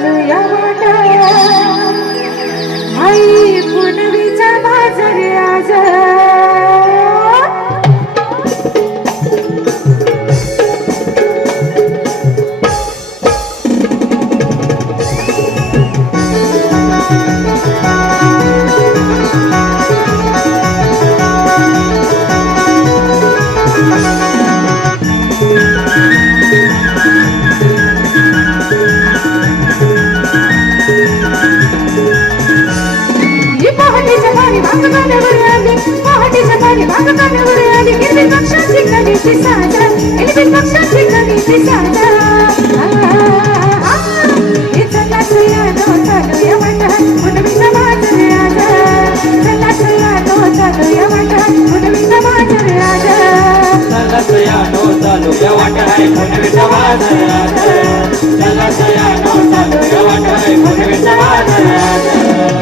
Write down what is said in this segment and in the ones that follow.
चालू पक्षाची कणीची साजा हिरवी पक्षाची सयानो चालू या वाटाय पुनवीचा बाजारात चला सयानो चालू या वाटाय पुनवीचा बाजारात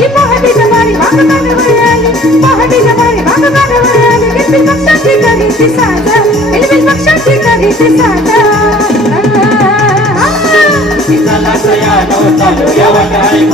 ही पहाटेच्या पाणी भांग कानावर आली पहाटेच्या पाणी भांग कानावर आली हिरवी पक्षाची कणीची साजा हिरवी पक्षाची कणीची साजा आ, आ, चला सयानो चालू या वाटाय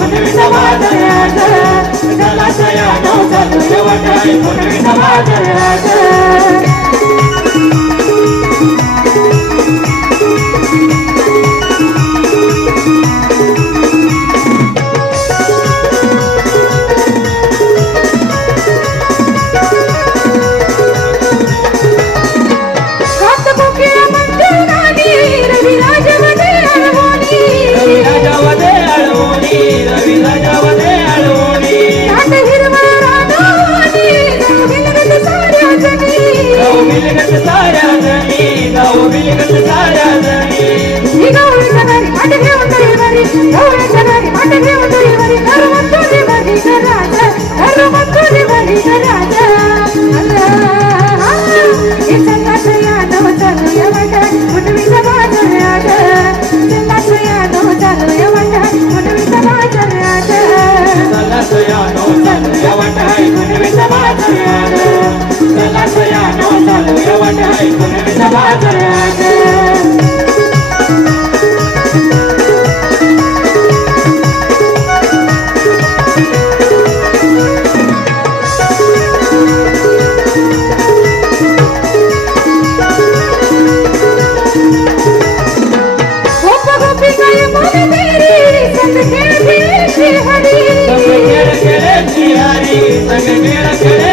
Oh, संग खेळती श्रीहरी. संग खेळ खेळे श्रीहरी संग खेळ खेळे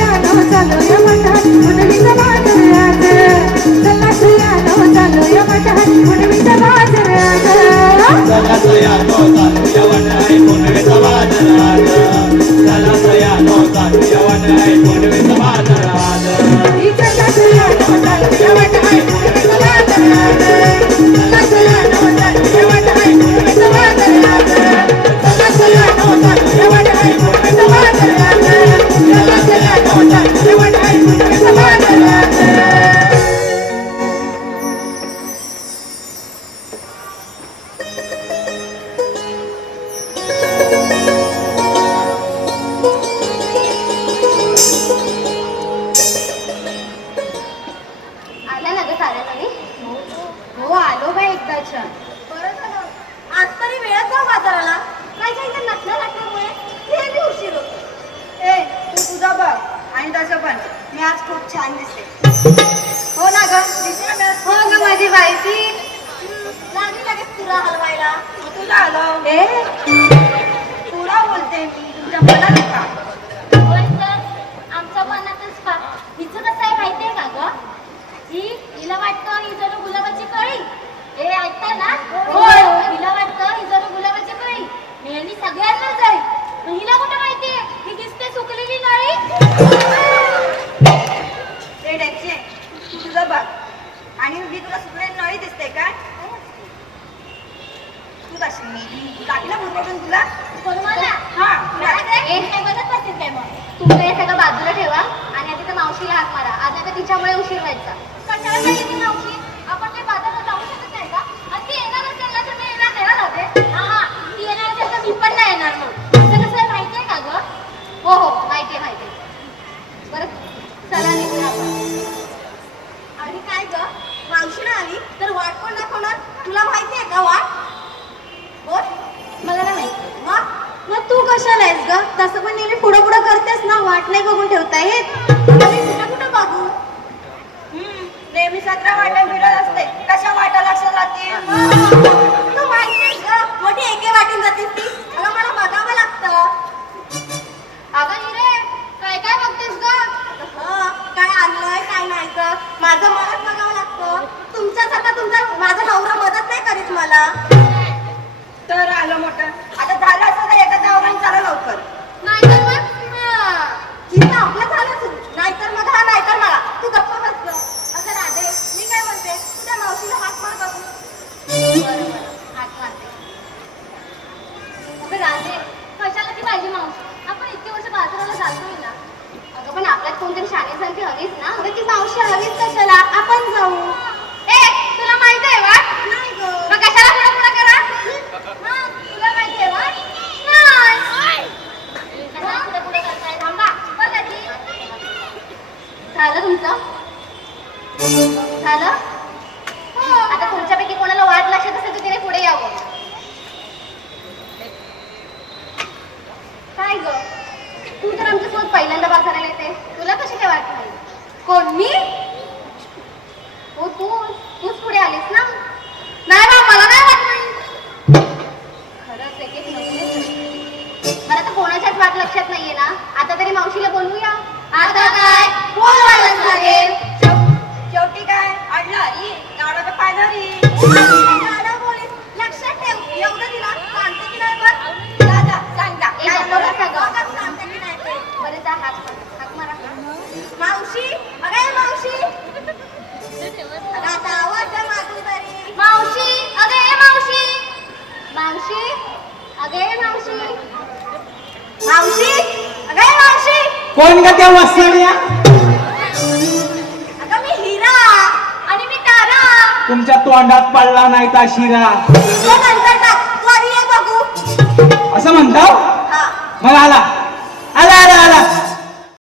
म्हणून एकदाच्या बरं झालं. आज तरी वेळात जाऊ बाजाराला. काय काय त्या नटण्या नाटण्यामुळे नेहमी उशीर होतो. ए तू तुझा बघ आणि तसं पण. मी आज खूप छान दिसते. हो ना ग? दिसते ना हो ग माझी ती लागली लगेच तुला हलवायला. तुला आलो ए तुला बोलते मी. तुमच्या मनात का? होय सर आमच्या मनातच का? हिचं कसं आहे माहितीये का ग? ही हिला वाटतं ही जणू गुलाबाची कळी. हे ऐकताय ना होय वाटतं ही जणू गुलाबाची कळी नेहमी सगळ्यांनाच आहे. पण हिला कुठं माहितीये ही दिसते सुकलेली नळी तू तुझं बघ. आणि मी तुला सुकलेली नळी दिसते काय तू मी लागलं तुला? कोणाला हा एक काय? बघत काय मग? तुमचं हे सगळं बाजूला ठेवा आणि आता मावशीला हाक मारा. आज आता तिच्यामुळे उशीर व्हायचा. कशाला मावशी? पण नाही येणार मग? तुमचं कसं आहे माहितीये का ग? हो हो माहितीये माहितीये बरं चला निघूया आपण. आणि काय ग? मावशी ना आली तर वाट कोण दाखवणार. तुला माहिती आहे का वाट? बोल. मला नाही माहिती. मग? मग तू कशाला आहेस ग? तसं पण नेहमी पुढं पुढं करतेस ना वाट नाही बघून ठेवता येत. कुठं कुठं बघू? नेहमी सतरा वाटा फिरत असते. कशा वाटा लक्षात राहतील? तू माहिती ग? मोठी एके वाटीन जातीस. ती मावशी हवीच कशाला? आपण जाऊ. ए तुला माहीत आहे वा नाही ग. मग कशाला पुढे पुढे करा? हा, तुला माहिती आहे वा नाही. कशाला पुढे पुढे करताय? थांबा. बघा ती झालं तुमचं? झालं? हो. आता तुमच्यापैकी कोणाला वाट लक्षात असेल तर तिने पुढे यावं काय ग? तू तर आमच्यासोबत पहिल्यांदा बाजाराला येते. तुला कशी काय वाट नाही कोण मी? हो तू तूच पुढे आलीस ना? नाही बा मला नाही वाट नाही. खरंच एक एक आहे. मला तर कोणाच्याच वाट लक्षात नाहीये ना. आता तरी मावशीला बोलवूया. आता काय? बोलवायलाच लागेल शेवटी काय? पायदरी गाडा बोलीस लक्षात मावशी अगं मावशी. अगं आता आवाज द्या मागून तरी. मावशी अगे मावशी. मावशी अगे मावशी. मावशी अगं मावशी. कोण का त्या वसाड्या अगं मी हिरा आणि मी तारा. तुमच्या तोंडात पडला नाही ता शिरा? तो नंतर टाक. तू आधी ये बघू. असं म्हणताव हा. मग आला.